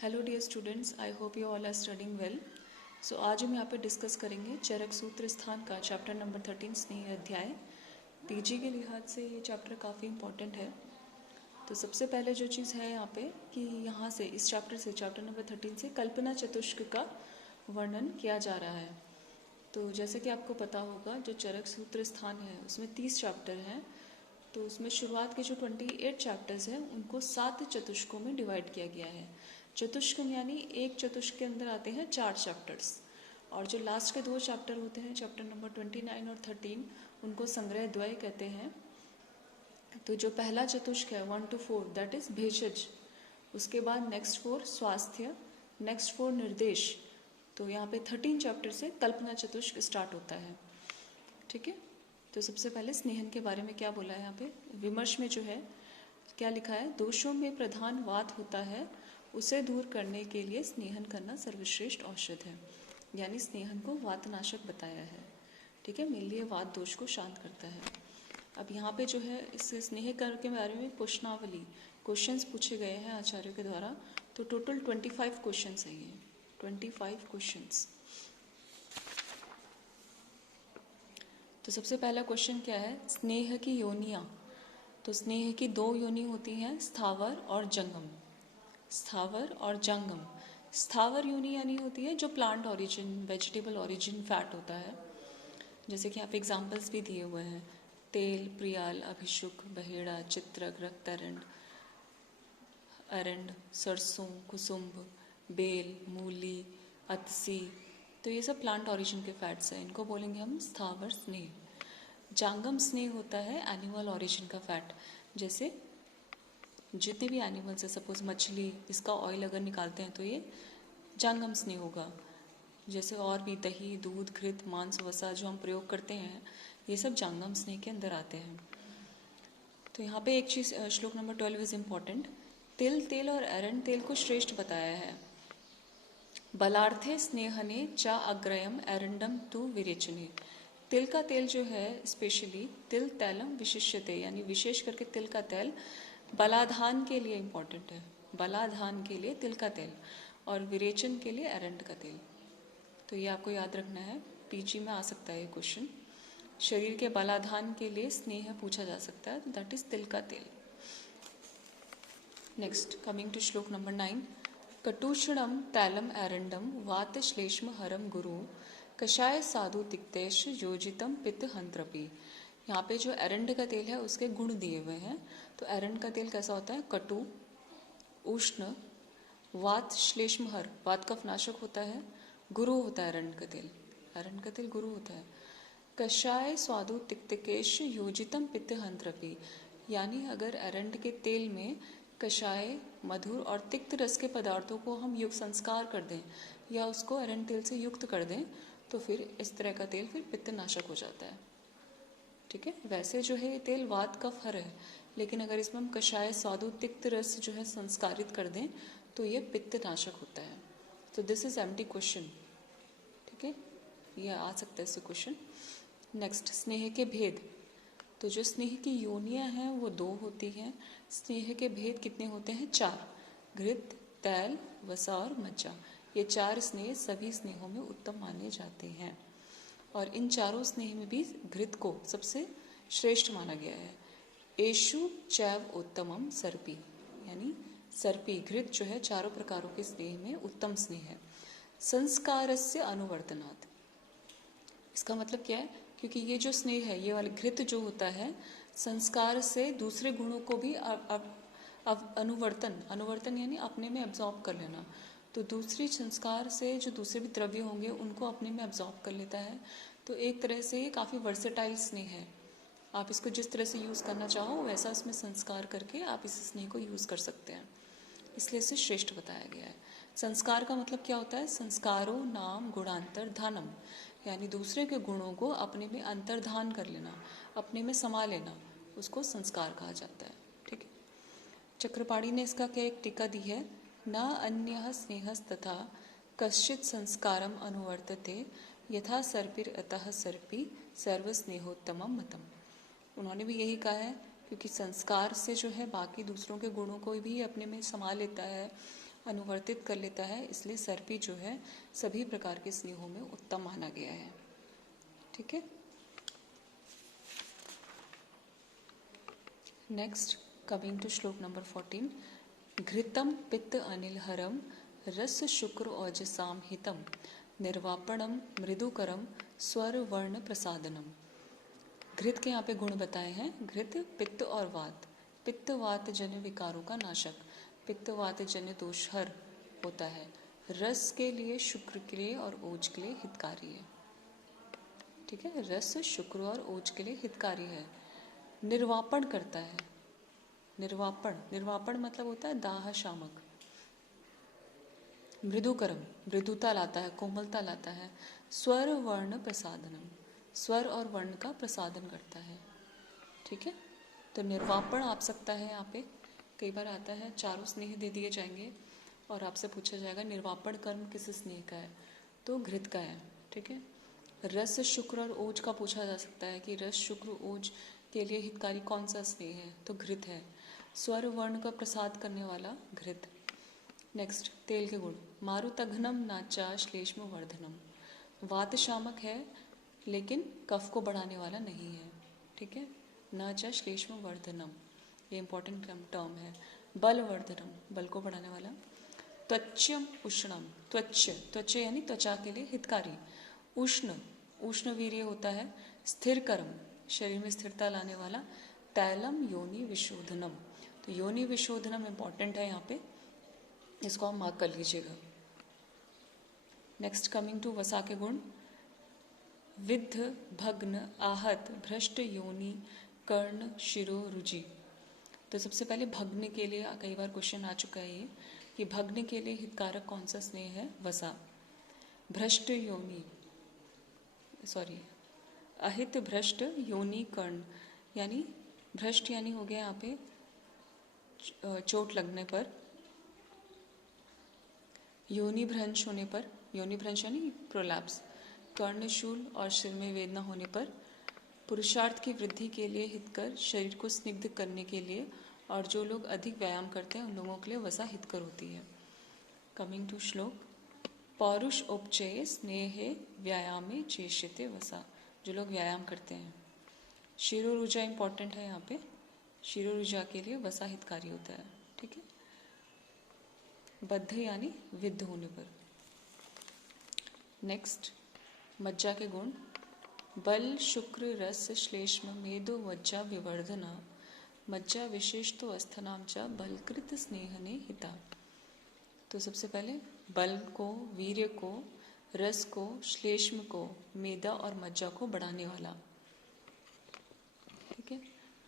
Hello dear students, I hope you all are studying well. So आज हम यहाँ पे डिस्कस करेंगे चरक सूत्र स्थान का चैप्टर नंबर 13 स्नेह अध्याय। पीजी के लिहाज से ये चैप्टर काफ़ी इम्पॉर्टेंट है। तो सबसे पहले जो चीज़ है यहाँ पे कि यहाँ से इस चैप्टर से चैप्टर नंबर 13 से कल्पना चतुष्क का वर्णन किया जा रहा है। तो जैसे कि आपको पता होगा जो चरक सूत्र स्थान है उसमें 30 चैप्टर हैं। तो उसमें शुरुआत के जो 28 चैप्टर्स हैं उनको 7 चतुष्कों में डिवाइड किया गया है। चतुष्क यानी एक चतुष्क के अंदर आते हैं 4 चैप्टर्स, और जो लास्ट के 2 चैप्टर होते हैं चैप्टर नंबर 29 और 13 उनको संग्रह द्वय कहते हैं। तो जो पहला चतुष्क है 1 to 4 दैट इज भेषज, उसके बाद नेक्स्ट 4 स्वास्थ्य, नेक्स्ट 4 निर्देश। तो यहाँ पे 13 चैप्टर से कल्पना चतुष्क स्टार्ट होता है। ठीक है, तो सबसे पहले स्नेहन के बारे में क्या बोला है यहाँ पे विमर्श में जो है क्या लिखा है, दोषों में प्रधान वात होता है, उसे दूर करने के लिए स्नेहन करना सर्वश्रेष्ठ औषध है। यानी स्नेहन को वातनाशक बताया है। ठीक है, मेरे लिए वात दोष को शांत करता है। अब यहाँ पे जो है इस स्नेह कर के बारे में प्रश्नावली क्वेश्चंस पूछे गए हैं आचार्य के द्वारा। तो टोटल 25 क्वेश्चंस हैं ये, 25 क्वेश्चंस। तो सबसे पहला क्वेश्चन क्या है, स्नेह की योनियाँ। तो स्नेह की 2 योनि होती हैं, स्थावर और जंगम। स्थावर और जंगम। स्थावर योनि यानी होती है जो plant origin, vegetable origin fat होता है। जैसे कि आप एग्जांपल्स भी दिए हुए हैं, तेल, प्रियाल, अभिषुक, बहेड़ा, चित्रक, रक्तरंड, अरंड, सरसों, कुसुम्भ, बेल, मूली, अतसी। तो ये सब प्लांट ओरिजिन के फैट्स हैं, इनको बोलेंगे हम स्थावर स्नेह। जांगम स्नेह होता है एनिमल ओरिजिन का फैट। जैसे जितने भी एनिमल्स है, सपोज मछली, इसका ऑयल अगर निकालते हैं तो ये जांगम स्नेह होगा। जैसे और भी दही, दूध, घृत, मांस, वसा जो हम प्रयोग करते हैं ये सब जांगम स्नेह के अंदर आते हैं। तो यहाँ पे एक चीज़ श्लोक नंबर 12 इज इम्पॉर्टेंट। तिल, तेल और अरंड तेल को श्रेष्ठ बताया है। बलार्थे स्नेहने चा अग्रयम एरंडम तु विरेचने। तिल का तेल जो है स्पेशली तिल तैलम विशिष्यते, यानी विशेष करके तिल का तेल बलाधान के लिए इम्पॉर्टेंट है। बलाधान के लिए तिल का तेल और विरेचन के लिए एरंड का तेल। तो ये आपको याद रखना है, पीजी में आ सकता है ये क्वेश्चन। शरीर के बलाधान के लिए स्नेह पूछा जा सकता है, तो दैट इज तिल का तेल। नेक्स्ट कमिंग टू श्लोक नंबर 9। कटुषणम तैलम एरंडम वात श्लेष्म हरम गुरु कषाय साधु तिक्तेश योजितम पित्त हंत्रपी। यहाँ पे जो एरंड का तेल है उसके गुण दिए हुए हैं। तो एरंड का तेल कैसा होता है, कटु, उष्ण, वात श्लेष्म हर, वात कफनाशक होता है, गुरु होता है एरंड का तेल। एरंड का तेल गुरु होता है। कषाय स्वादु तिक्तकेश योजितम पित्त हंत्रपी, यानी अगर एरंड के तेल में कषाय, मधुर और तिक्त रस के पदार्थों को हम युक्त संस्कार कर दें या उसको एरंड तेल से युक्त कर दें तो फिर इस तरह का तेल फिर पित्तनाशक हो जाता है। ठीक है, वैसे जो है ये तेल वात कफ हर है, लेकिन अगर इसमें हम कषाय, स्वादु, तिक्त रस जो है संस्कारित कर दें तो ये पित्तनाशक होता है। तो दिस इज एम्प्टी क्वेश्चन। ठीक है, ये आ सकता है इससे क्वेश्चन। नेक्स्ट स्नेह के भेद। तो जो स्नेह की योनियाँ हैं वो 2 होती हैं। स्नेह के भेद कितने होते हैं, 4। घृत, तैल, वसा और मज्जा। ये 4 स्नेह सभी स्नेहों में उत्तम माने जाते हैं, और इन चारों स्नेह में भी घृत को सबसे श्रेष्ठ माना गया है। एषु चैव उत्तमम सर्पी, यानी सर्पी घृत जो है चारों प्रकारों के स्नेह में उत्तम स्नेह है। संस्कारस्य अनुवर्तनात्, इसका मतलब क्या है, क्योंकि ये जो स्नेह है, ये वाला घृत जो होता है, संस्कार से दूसरे गुणों को भी अनुवर्तन यानी अपने में एब्जॉर्ब कर लेना। तो दूसरी संस्कार से जो दूसरे भी द्रव्य होंगे उनको अपने में एब्जॉर्ब कर लेता है। तो एक तरह से ये काफ़ी वर्सेटाइल स्नेह है। आप इसको जिस तरह से यूज़ करना चाहो वैसा उसमें संस्कार करके आप इस स्नेह को यूज़ कर सकते हैं, इसलिए इसे श्रेष्ठ बताया गया है। संस्कार का मतलब क्या होता है, संस्कारो नाम गुणांतर धानम, यानी दूसरे के गुणों को अपने में अंतर्धान कर लेना, अपने में समा लेना, उसको संस्कार कहा जाता है। ठीक है, चक्रपाणी ने इसका क्या एक टीका दी है, न अन्य स्नेहस्तथा कश्चित संस्कारम अनुवर्तते यथा सर्पिर अतः सर्पी सर्वस्नेहोत्तमम मतम। उन्होंने भी यही कहा है, क्योंकि संस्कार से जो है बाकी दूसरों के गुणों को भी अपने में समा लेता है अनुवर्तित कर लेता है, इसलिए सर्पी जो है सभी प्रकार के स्नेहों में उत्तम माना गया है। ठीक है। नेक्स्ट कमिंग टू श्लोक नंबर 14। घृतम पित्त अनिलहरम रस शुक्र ओजसाम हितम निर्वापणम मृदुकरम स्वर वर्ण प्रसादनम। घृत के यहाँ पे गुण बताए हैं। घृत पित्त और वात, पित्त वात जन्य विकारों का नाशक, पित्त वात जन्य दोषहर होता है। रस के लिए, शुक्र के लिए और ओज के लिए हितकारी है। ठीक है, रस शुक्र और ओज के लिए हितकारी है। निर्वापण करता है। निर्वापण, निर्वापण मतलब होता है दाह शामक। मृदुकरम, मृदुता लाता है, कोमलता लाता है। स्वर वर्ण प्रसादनम, स्वर और वर्ण का प्रसादन करता है। ठीक है, तो निर्वापण आप सकता है। यहाँ पे कई बार आता है चारों स्नेह दे दिए जाएंगे और आपसे पूछा जाएगा निर्वापण कर्म किस स्नेह का है, तो घृत का है। ठीक है, रस शुक्र और ओज का पूछा जा सकता है कि रस शुक्र ओज के लिए हितकारी कौन सा स्नेह है, तो घृत है। स्वर वर्ण का प्रसाद करने वाला घृत। नेक्स्ट तेल के गुण। मारुतघ्नम नाचा श्लेष्म वर्धनम, वात शामक है लेकिन कफ को बढ़ाने वाला नहीं है। ठीक है, नाचा श्लेष्म वर्धनम, ये इंपॉर्टेंट टर्म है। बल वर्धनम, बल को बढ़ाने वाला। त्वच्यम उष्णम, त्वच, त्वच यानी त्वचा के लिए हितकारी। उष्ण, उष्ण वीर्य होता है। स्थिर कर्म, शरीर में स्थिरता लाने वाला। तैलम योनि विशोधनम, तो योनि विशोधनम इंपॉर्टेंट है यहाँ पे, इसको आप मार्क कर लीजिएगा। नेक्स्ट कमिंग टू वसा के गुण। विद्ध भग्न आहत भ्रष्ट योनि कर्ण शिरो रुचि। तो सबसे पहले भग्न के लिए कई बार क्वेश्चन आ चुका है ये कि भग्न के लिए हितकारक कौन सा स्नेह है, वसा। भ्रष्ट योनि, सॉरी अहित भ्रष्ट योनि कर्ण, यानी भ्रष्ट यानी हो गया यहाँ पे चोट लगने पर, योनि भ्रंश होने पर, योनि भ्रंश यानी प्रोलैप्स, कर्णशूल और सिर में वेदना होने पर, पुरुषार्थ की वृद्धि के लिए हितकर, शरीर को स्निग्ध करने के लिए, और जो लोग अधिक व्यायाम करते हैं उन लोगों के लिए वसा हितकर होती है। कमिंग टू श्लोक। पौरुष उपचय स्नेहे व्यायामे चेष्यते वसा, जो लोग व्यायाम करते हैं। शिरोरुजा इंपॉर्टेंट है यहाँ पे, शिरोरुजा के लिए वसा हितकारी होता है। ठीक है, बद्ध यानी विद्ध होने पर। नेक्स्ट मज्जा के गुण। बल शुक्र रस श्लेष्म मेदो वज्जा विवर्धना मज्जा विशेष तो अस्थनाम च बलकृत स्नेहने हिता। तो सबसे पहले बल को, वीर्य को, रस को, श्लेष्म को, मेदा और मज्जा को बढ़ाने वाला। ठीक है,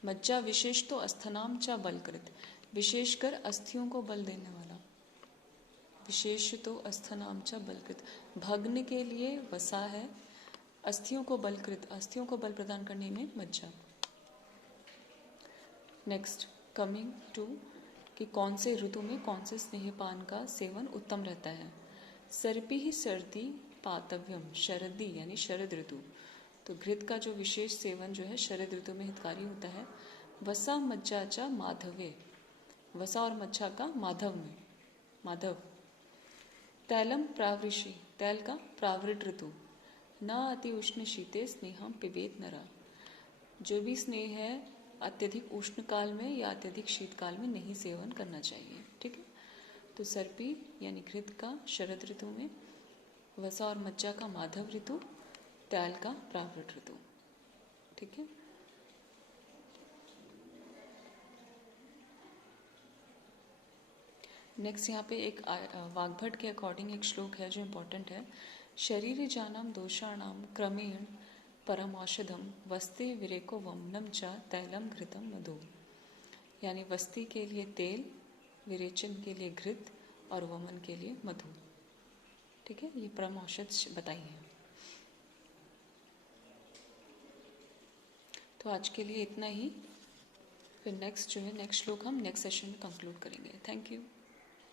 मज्जा विशेष तो अस्थनाम च बलकृत, विशेषकर अस्थियों को बल देने वाला। विशेष तो अस्थनाम च बलकृत, भग्न के लिए वसा है। अस्थियों को बलकृत, अस्थियों को बल प्रदान करने में मज्जा। नेक्स्ट कमिंग टू कि कौन से ऋतु में कौन से स्नेहपान का सेवन उत्तम रहता है। सर्पी ही सर्दी पातव्यम, शरदी यानी शरद ऋतु, तो घृत का जो विशेष सेवन जो है शरद ऋतु में हितकारी होता है। वसा मज्जा चा माधवे, वसा और मज्जा का माधव में, माधव। तैलम प्रावृषि, तैल का प्रावृत ऋतु। न अति उष्ण शीते स्नेहम पिबेत नरा, जो भी स्नेह है अत्यधिक उष्ण काल में या अत्यधिक शीतकाल में नहीं सेवन करना चाहिए। ठीक है, तो सर्पी यानी घृत का शरद ऋतु में, वसा और मज्जा का माधव ऋतु, तैल का प्रावृत ऋतु। ठीक है, नेक्स्ट यहाँ पे एक वाग्भट के अकॉर्डिंग एक श्लोक है जो इम्पोर्टेंट है। शरीर जानम दोषाणाम क्रमेण परम औषधम वस्ते विरेको वमनम च तैलम घृतम मधु, यानी वस्ती के लिए तेल, विरेचन के लिए घृत और वमन के लिए मधु। ठीक है, ये परम औषध बताई है। तो आज के लिए इतना ही, फिर नेक्स्ट जो है नेक्स्ट श्लोक हम नेक्स्ट सेशन में कंक्लूड करेंगे। Thank you.